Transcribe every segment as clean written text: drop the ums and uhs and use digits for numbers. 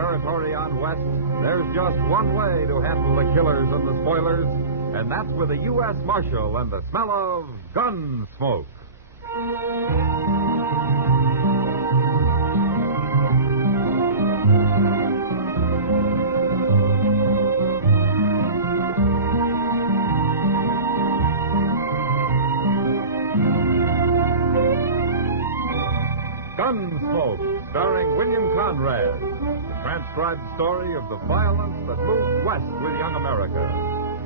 territory on West, there's just one way to handle the killers and the spoilers, and that's with a U.S. Marshal and the smell of Gunsmoke. Gunsmoke, starring William Conrad. The transcribed story of the violence that moved west with young America.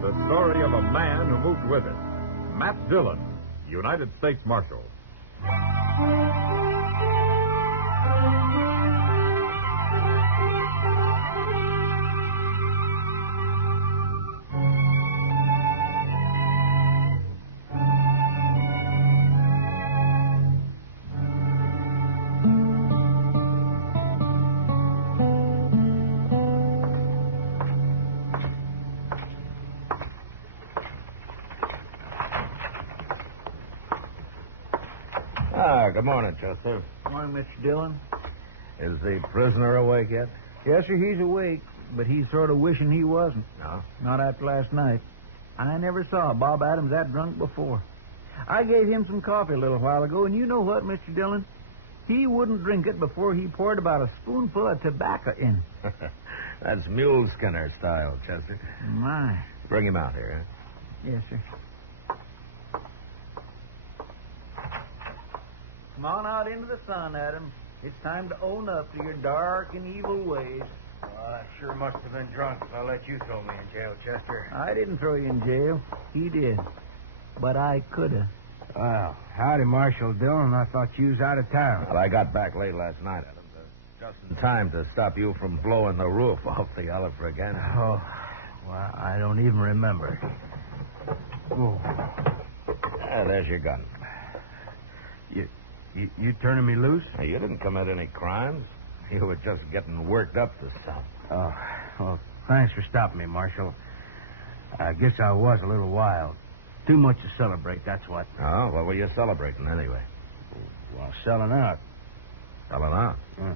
The story of a man who moved with it. Matt Dillon, United States Marshal. Good morning, Chester. Morning, Mr. Dillon. Is the prisoner awake yet? Yes, sir, he's awake, but he's sort of wishing he wasn't. No? Not after last night. I never saw Bob Adams that drunk before. I gave him some coffee a little while ago, and you know what, Mr. Dillon? He wouldn't drink it before he poured about a spoonful of tobacco in. That's mule skinner style, Chester. My. Bring him out here, Yes, sir. Come on out into the sun, Adams. It's time to own up to your dark and evil ways. Well, I sure must have been drunk if I let you throw me in jail, Chester. I didn't throw you in jail. He did. But I could have. Well, howdy, Marshal Dillon. I thought you was out of town. Well, I got back late last night, Adams. Just in time to stop you from blowing the roof off the Oliver again. Oh, well, I don't even remember. Oh. There's your gun. You turning me loose? Hey, you didn't commit any crimes. You were just getting worked up to some. Oh, well, thanks for stopping me, Marshal. I guess I was a little wild. Too much to celebrate, that's what. Oh, what were you celebrating anyway? Well, selling out. Selling out? Yeah.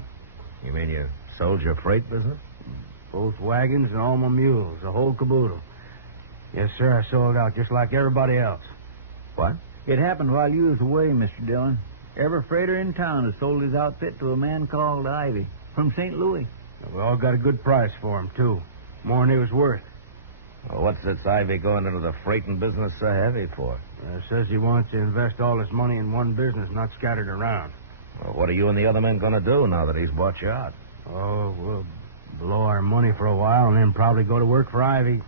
You mean you sold your freight business? Both wagons and all my mules, the whole caboodle. Yes, sir, I sold out just like everybody else. What? It happened while you was away, Mr. Dillon. Every freighter in town has sold his outfit to a man called Ivy from St. Louis. We all got a good price for him, too. More than he was worth. Well, what's this Ivy going into the freighting business so heavy for? Says he wants to invest all his money in one business, not scattered around. Well, what are you and the other men going to do now that he's bought you out? Oh, we'll blow our money for a while and then probably go to work for Ivy.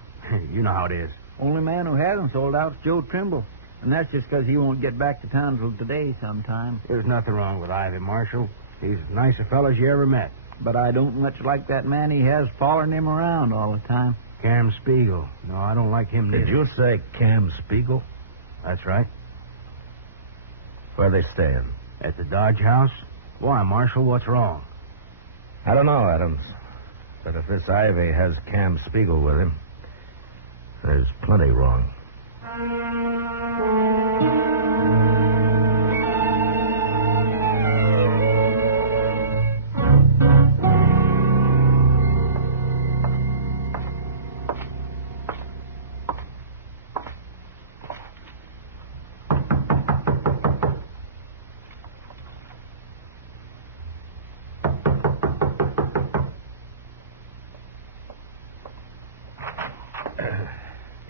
You know how it is. Only man who hasn't sold out is Joe Trimble. And that's just because he won't get back to town till today sometime. There's nothing wrong with Ivy, Marshal. He's as nice a fellow as you ever met. But I don't much like that man he has following him around all the time. Cam Spiegel. No, I don't like him neither. Did you say Cam Spiegel? That's right. Where are they staying? At the Dodge House? Why, Marshal, what's wrong? I don't know, Adams. But if this Ivy has Cam Spiegel with him, there's plenty wrong.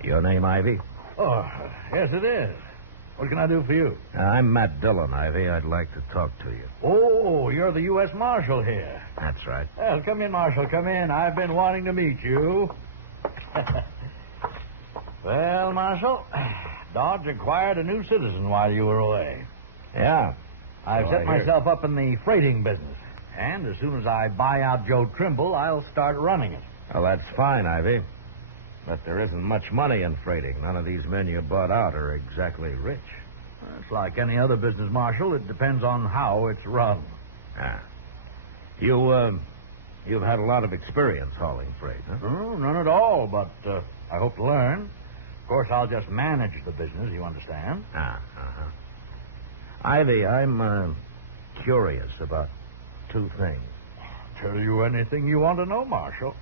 Your name, Ivy? Oh, yes, it is. What can I do for you? I'm Matt Dillon, Ivy. I'd like to talk to you. Oh, you're the U.S. Marshal here. That's right. Well, come in, Marshal, come in. I've been wanting to meet you. Well, Marshal, Dodge acquired a new citizen while you were away. Yeah. I've So set I hear. myself up in the freighting business. And as soon as I buy out Joe Trimble, I'll start running it. Well, that's fine, Ivy. But there isn't much money in freighting. None of these men you bought out are exactly rich. It's like any other business, Marshal. It depends on how it's run. Ah. You've had a lot of experience hauling freight, huh? Oh, none at all, but I hope to learn. Of course, I'll just manage the business, you understand? Uh-huh. Ivy, I'm curious about two things. tell you anything you want to know, Marshal.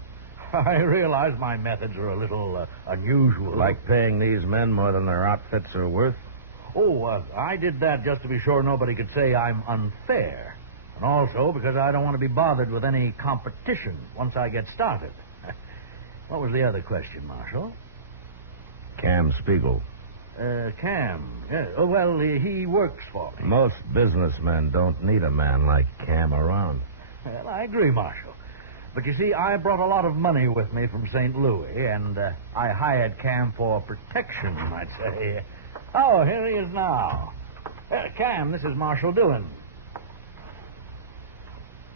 I realize my methods are a little unusual. Like paying these men more than their outfits are worth? Oh, I did that just to be sure nobody could say I'm unfair. And also because I don't want to be bothered with any competition once I get started. What was the other question, Marshal? Cam Spiegel. Cam. Yeah. Oh, well, he works for me. Most businessmen don't need a man like Cam around. Well, I agree, Marshal. But you see, I brought a lot of money with me from St. Louis, and I hired Cam for protection, you might say. Oh, here he is now. Cam, this is Marshal Dillon.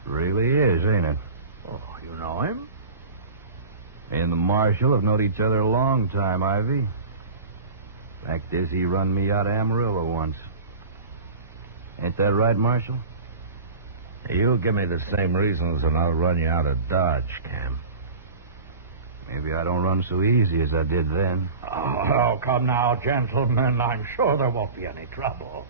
Really is, ain't it? Oh, you know him? Me and the Marshal have known each other a long time, Ivy. Fact is, he run me out of Amarillo once. Ain't that right, Marshal? You give me the same reasons and I'll run you out of Dodge, Cam. Maybe I don't run so easy as I did then. Oh, come now, gentlemen. I'm sure there won't be any trouble.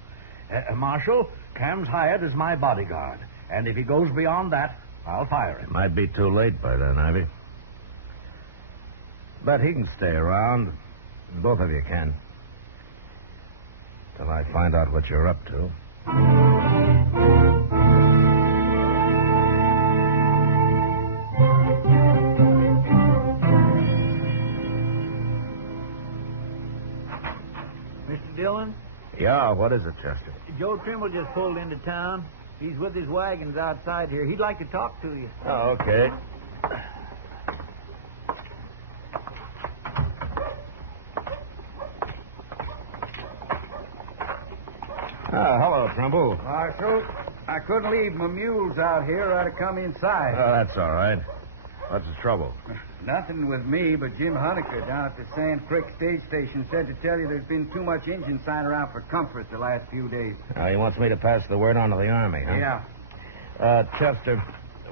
Marshal, Cam's hired as my bodyguard. And if he goes beyond that, I'll fire him. Might be too late by then, Ivy. But he can stay around. Both of you can. Till I find out what you're up to. Mr. Dillon? Yeah, what is it, Chester? Joe Trimble just pulled into town. He's with his wagons outside here. He'd like to talk to you. Oh, okay. Hello, Trimble. Marshal, I couldn't leave my mules out here. I'd have come inside. Oh, that's all right. What's the trouble? Nothing with me, but Jim Hunniker down at the Sand Creek stage station said to tell you there's been too much engine sign around for comfort the last few days. He wants me to pass the word on to the Army, huh? Yeah. Chester,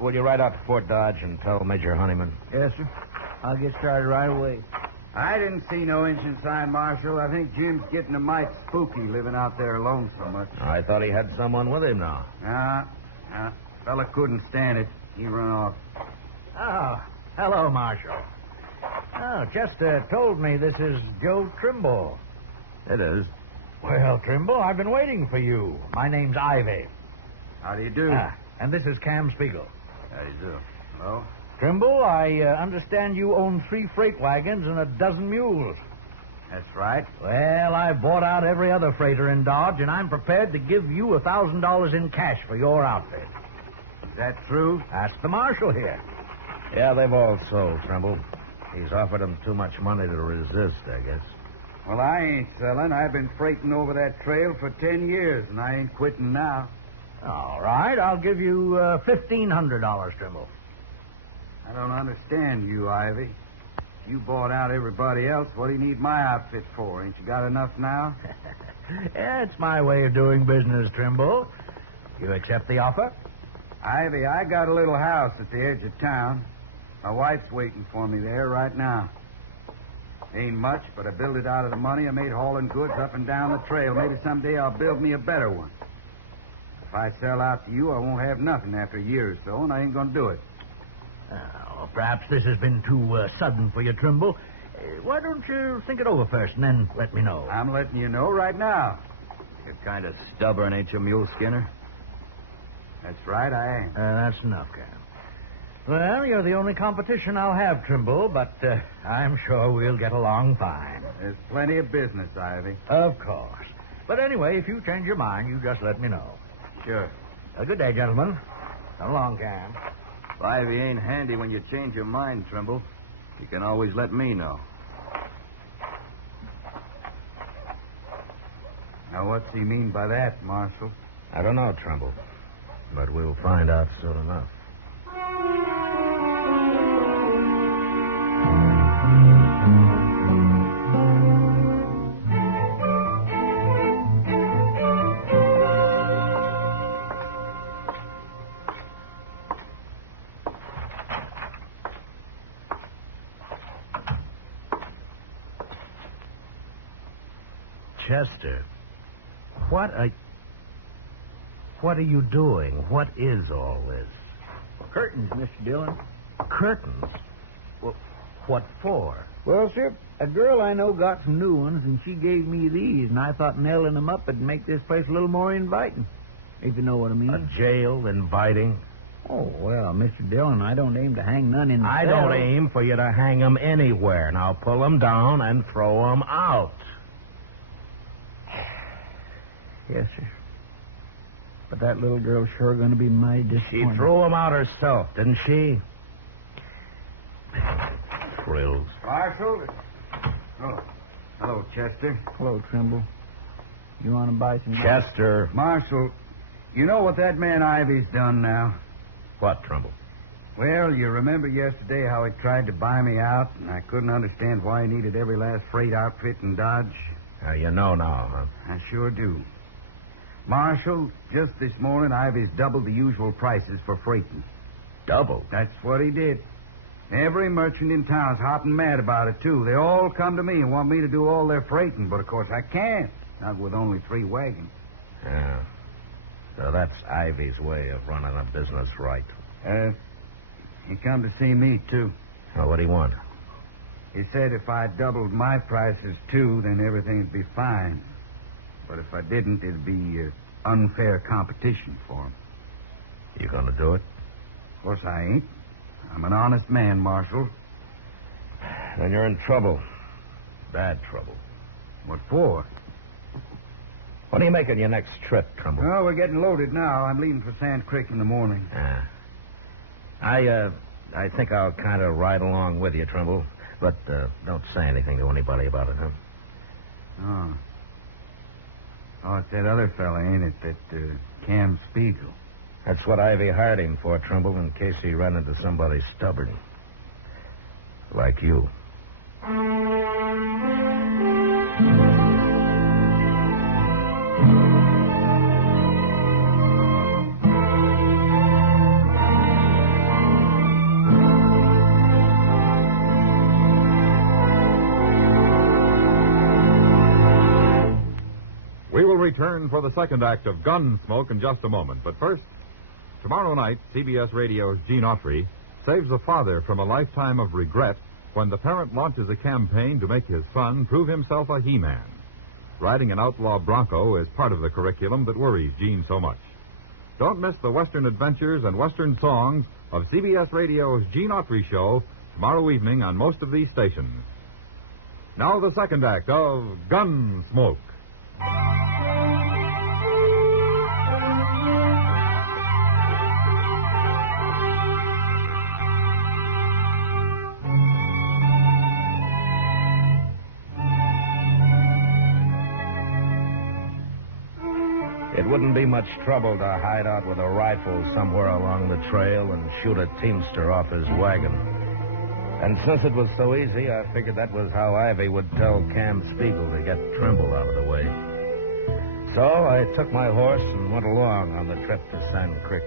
will you ride out to Fort Dodge and tell Major Honeyman? Yes, sir. I'll get started right away. I didn't see no engine sign, Marshal. I think Jim's getting a mite spooky living out there alone so much. I thought he had someone with him now. Fella couldn't stand it. He run off. Oh, hello, Marshal. Oh, Chester told me this is Joe Trimble. It is. Well, Trimble, I've been waiting for you. My name's Ivy. How do you do? And this is Cam Spiegel. How do you do? Hello? Trimble, I understand you own 3 freight wagons and a dozen mules. That's right. Well, I've bought out every other freighter in Dodge, and I'm prepared to give you $1,000 in cash for your outfit. Is that true? That's the Marshal here. Yeah, they've all sold, Trimble. He's offered them too much money to resist, I guess. Well, I ain't selling. I've been freighting over that trail for 10 years, and I ain't quitting now. All right, I'll give you $1,500, Trimble. I don't understand you, Ivy. You bought out everybody else. What do you need my outfit for? Ain't you got enough now? Yeah, it's my way of doing business, Trimble. You accept the offer? Ivy, I got a little house at the edge of town. My wife's waiting for me there right now. Ain't much, but I built it out of the money I made hauling goods up and down the trail. Maybe someday I'll build me a better one. If I sell out to you, I won't have nothing after a year or so, and I ain't going to do it. Perhaps this has been too sudden for you, Trimble. Why don't you think it over first and then let me know? I'm letting you know right now. You're kind of stubborn, ain't you, Mule Skinner? That's right, I am. That's enough, Cam. Well, you're the only competition I'll have, Trimble, but I'm sure we'll get along fine. There's plenty of business, Ivy. Of course. But anyway, if you change your mind, you just let me know. Sure. Good day, gentlemen. So long, Cam. If Ivy ain't handy when you change your mind, Trimble, you can always let me know. Now, what's he mean by that, Marshal? I don't know, Trimble, but we'll find out soon enough. Chester, what are you doing? What is all this? Curtains, Mr. Dillon. Curtains? Well, what for? Well, sir, a girl I know got some new ones, and she gave me these, and I thought nailing them up would make this place a little more inviting, if you know what I mean. A jail inviting? Oh, well, Mr. Dillon, I don't aim to hang none in the I cell. don't aim for you to hang 'em anywhere. Now pull 'em down and throw 'em out. Yes, sir. But that little girl's sure going to be mighty She disappointed. threw 'em out herself, didn't she? Frills. Marshal? Oh, hello, Chester. Hello, Trimble. You want to buy some... Chester. Marshal, you know what that man Ivy's done now? What, Trumbull? Well, you remember yesterday how he tried to buy me out, and I couldn't understand why he needed every last freight outfit in Dodge? You know now, huh? I sure do. Marshal, just this morning, Ivy's doubled the usual prices for freighting. Double? That's what he did. Every merchant in town's hot and mad about it, too. They all come to me and want me to do all their freighting, but of course I can't. Not with only 3 wagons. Yeah. So that's Ivy's way of running a business right. He come to see me, too. Well, what do you want? He said if I doubled my prices, too, then everything'd be fine. But if I didn't, it'd be unfair competition for him. You gonna do it? Of course I ain't. I'm an honest man, Marshal. Then you're in trouble. Bad trouble. What for? When are you making your next trip, Trumbull? Oh, we're getting loaded now. I'm leaving for Sand Creek in the morning. I think I'll kind of ride along with you, Trumbull. But don't say anything to anybody about it, huh? Oh. Oh, it's that other fella, ain't it? That Cam Spiegel. That's what Ivy hired him for, Trumbull, in case he ran into somebody stubborn. Like you. We will return for the second act of Gunsmoke in just a moment. But first, tomorrow night, CBS Radio's Gene Autry saves a father from a lifetime of regret when the parent launches a campaign to make his son prove himself a he-man. Riding an outlaw bronco is part of the curriculum that worries Gene so much. Don't miss the Western adventures and Western songs of CBS Radio's Gene Autry Show tomorrow evening on most of these stations. Now the second act of Gunsmoke. It wouldn't be much trouble to hide out with a rifle somewhere along the trail and shoot a teamster off his wagon. And since it was so easy, I figured that was how Ivy would tell Cam Spiegel to get Trimble out of the way. So I took my horse and went along on the trip to Sand Creek.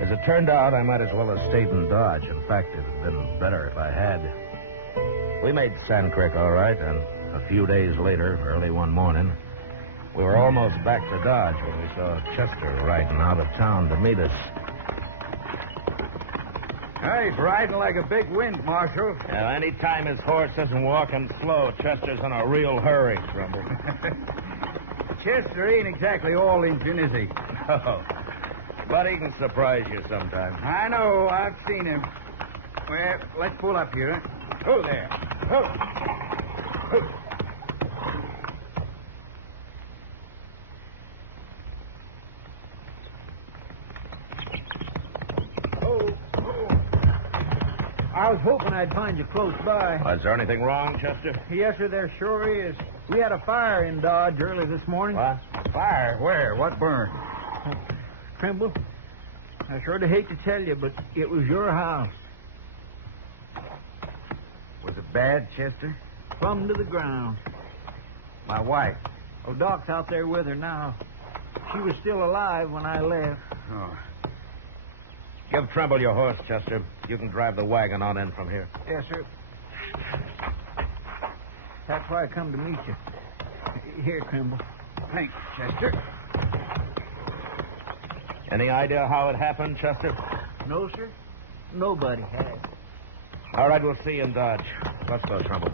As it turned out, I might as well have stayed in Dodge. In fact, it would have been better if I had. We made Sand Creek all right, and a few days later, early one morning, we were almost back to Dodge when we saw Chester riding out of town to meet us. Hey, he's riding like a big wind, Marshal. Now, any time his horse isn't walking slow, Chester's in a real hurry, Trumbull. Chester ain't exactly all engine, is he? Oh, but he can surprise you sometimes. I know. I've seen him. Well, let's pull up here. Oh, there. Oh. Oh. I was hoping I'd find you close by. Is there anything wrong, Chester? Yes, sir, there sure is. We had a fire in Dodge early this morning. What? Fire? Where? What burned? Trimble, I sort of hate to tell you, but it was your house. Was it bad, Chester? Plumb to the ground. My wife. Oh, Doc's out there with her now. She was still alive when I left. Oh. Give Trimble your horse, Chester. You can drive the wagon on in from here. Yes, sir. That's why I come to meet you. Here, Trimble. Thanks, Chester. Any idea how it happened, Chester? No, sir. Nobody has. All right, we'll see you in Dodge. Let's go, Trumbull.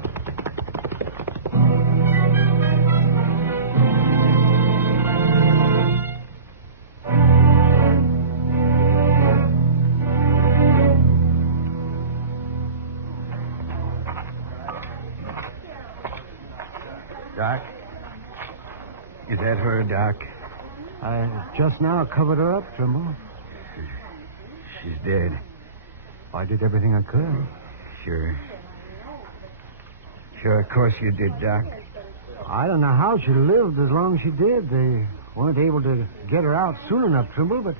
Doc? Is that her, Doc? I just now covered her up, Trimble. She's dead. I did everything I could. Sure. Sure, of course you did, Doc. I don't know how she lived as long as she did. They weren't able to get her out soon enough, Trimble, but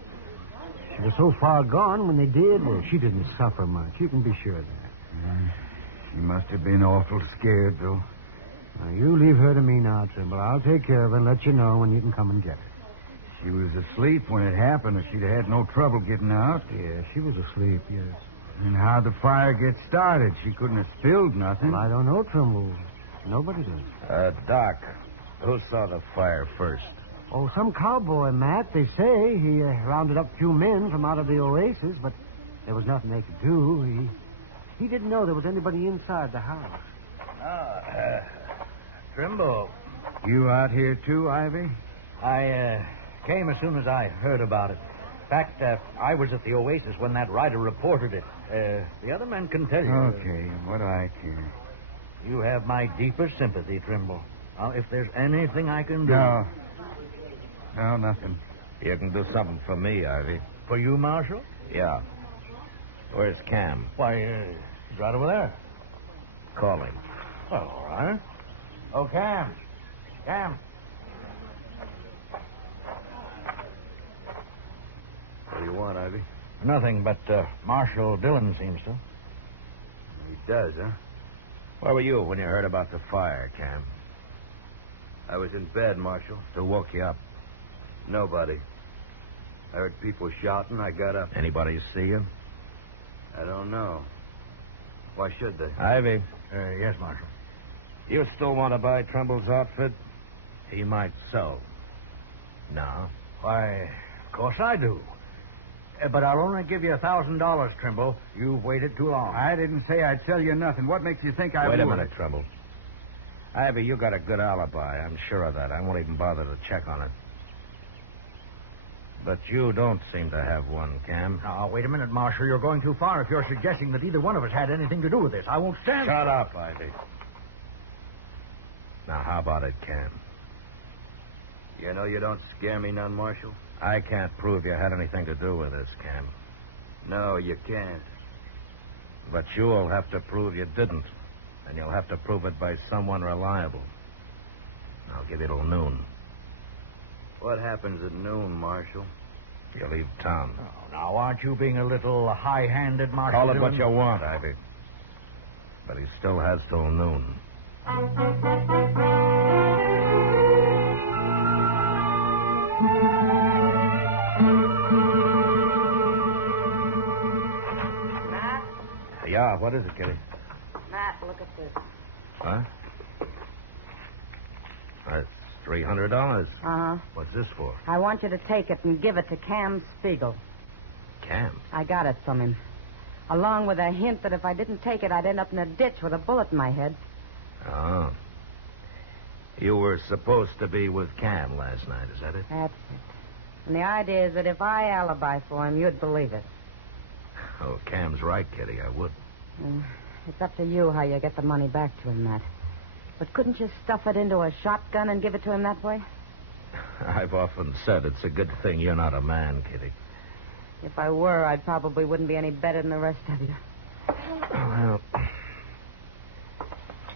she was so far gone when they did. Well, she didn't suffer much. You can be sure of that. She must have been awful scared, though. Now, you leave her to me now, Trimble. I'll take care of her and let you know when you can come and get her. She was asleep when it happened, or she'd have had no trouble getting out. Yeah, she was asleep, yes. And how'd the fire get started? She couldn't have spilled nothing. Well, I don't know, Trimble. Nobody does. Doc, who saw the fire first? Oh, some cowboy, Matt, they say. He rounded up a few men from out of the oasis, but there was nothing they could do. He didn't know there was anybody inside the house. Trimble. You out here, too, Ivy? I came as soon as I heard about it. In fact, I was at the Oasis when that rider reported it. The other men can tell you. Okay, what do I care? You have my deepest sympathy, Trimble. Now, if there's anything I can do... No, nothing. You can do something for me, Ivy. For you, Marshal? Yeah. Where's Cam? Why, he's right over there. Call him. Well, all right. Oh, Cam. Cam. What do you want, Ivy? Nothing, but Marshal Dillon seems to. He does, huh? Where were you when you heard about the fire, Cam? I was in bed, Marshal. Who woke you up? Nobody. I heard people shouting. I got up. Anybody see you? I don't know. Why should they? Ivy. Yes, Marshal. You still want to buy Trumble's outfit? He might sell. No. Why, of course I do. But I'll only give you $1,000, Trimble. You've waited too long. I didn't say I'd sell you nothing. What makes you think I would? Wait a minute, Trimble. Ivy, you got a good alibi. I'm sure of that. I won't even bother to check on it. But you don't seem to have one, Cam. Now, wait a minute, Marshal. You're going too far if you're suggesting that either one of us had anything to do with this. I won't stand... Shut up, Ivy. Now, how about it, Cam? You know you don't scare me none, Marshal. I can't prove you had anything to do with this, Cam. No, you can't. But you'll have to prove you didn't. And you'll have to prove it by someone reliable. I'll give you till noon. What happens at noon, Marshal? You leave town. Oh, now, aren't you being a little high-handed, Marshal? Call it what you want, Ivy. But he still has till noon. Matt? Yeah, what is it, Kitty? Matt, look at this. Huh? That's $300. Uh-huh. What's this for? I want you to take it and give it to Cam Spiegel. Cam. I got it from him. Along with a hint that if I didn't take it, I'd end up in a ditch with a bullet in my head. Oh. You were supposed to be with Cam last night, is that it? That's it. And the idea is that if I alibi for him, you'd believe it. Oh, Cam's right, Kitty. I would. It's up to you how you get the money back to him, Matt. But couldn't you stuff it into a shotgun and give it to him that way? I've often said it's a good thing you're not a man, Kitty. If I were, I probably wouldn't be any better than the rest of you. Well,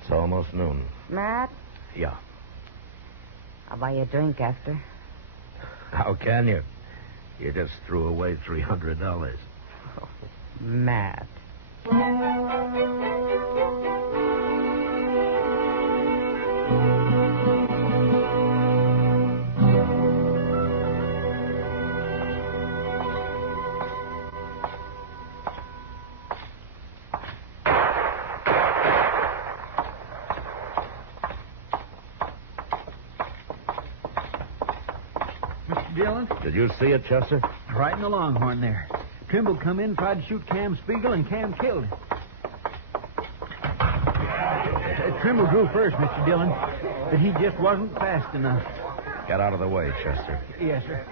it's almost noon. Matt, Yeah. I'll buy you a drink after. How can you? You just threw away $300. Oh, Matt. Mr. Dillon, Did you see it, Chester? right in the Longhorn there. Trimble come in, tried to shoot Cam Spiegel, and Cam killed him. Trimble drew first, Mr. Dillon, but he just wasn't fast enough. Get out of the way, Chester. Yes, sir.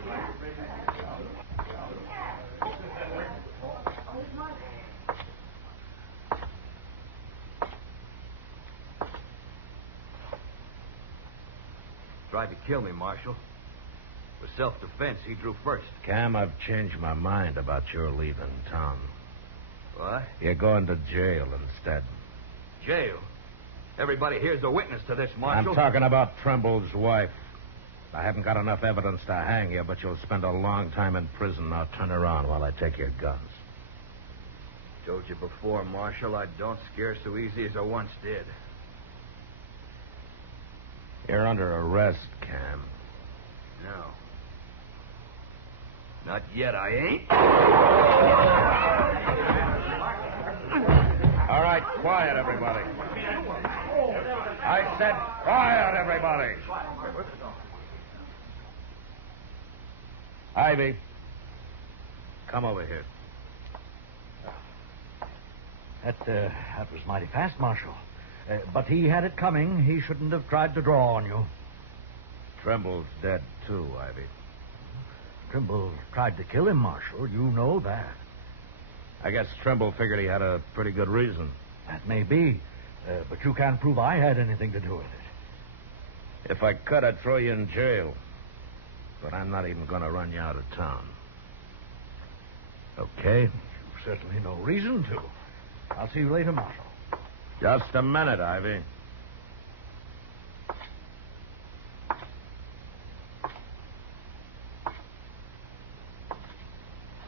Tried to kill me, Marshal. For self-defense, he drew first. Cam, I've changed my mind about your leaving town. What? You're going to jail instead. Jail? Everybody here's a witness to this, Marshal. I'm talking about Trimble's wife. I haven't got enough evidence to hang you, but you'll spend a long time in prison. Now turn around while I take your guns. Told you before, Marshal, I don't scare so easy as I once did. You're under arrest, Cam. No. Not yet, I ain't. All right, quiet, everybody. I said quiet, everybody. Ivy, come over here. That was mighty fast, Marshal. But he had it coming. He shouldn't have tried to draw on you. Trimble's dead, too, Ivy. Trimble tried to kill him, Marshal. You know that. I guess Trimble figured he had a pretty good reason. That may be. But you can't prove I had anything to do with it. If I could, I'd throw you in jail. But I'm not even going to run you out of town. Okay? You've certainly no reason to. I'll see you later, Marshal. Just a minute, Ivy.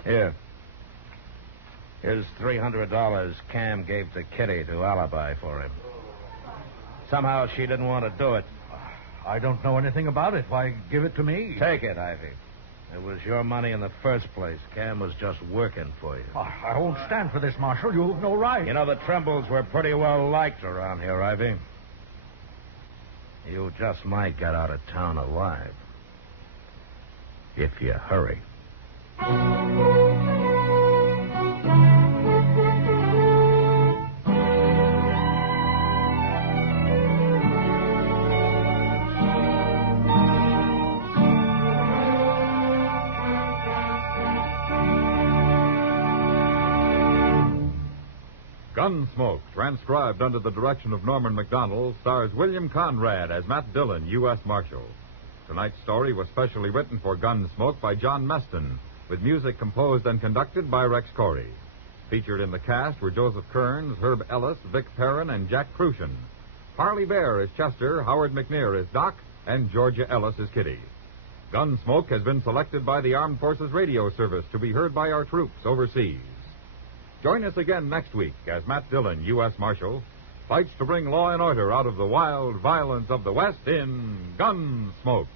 Here. Here's $300 Cam gave to Kitty to alibi for him. Somehow she didn't want to do it. I don't know anything about it. Why, give it to me. Take it, Ivy. It was your money in the first place. Cam was just working for you. I won't stand for this, Marshal. You've no right. You know, the Trimbles were pretty well liked around here, Ivy. You just might get out of town alive. If you hurry. Gunsmoke, transcribed under the direction of Norman Macdonnell, stars William Conrad as Matt Dillon, U.S. Marshal. Tonight's story was specially written for Gunsmoke by John Meston, with music composed and conducted by Rex Corey. Featured in the cast were Joseph Kearns, Herb Ellis, Vic Perrin, and Jack Crucian. Harley Bear is Chester, Howard McNear is Doc, and Georgia Ellis is Kitty. Gunsmoke has been selected by the Armed Forces Radio Service to be heard by our troops overseas. Join us again next week as Matt Dillon, U.S. Marshal, fights to bring law and order out of the wild violence of the West in Gunsmoke.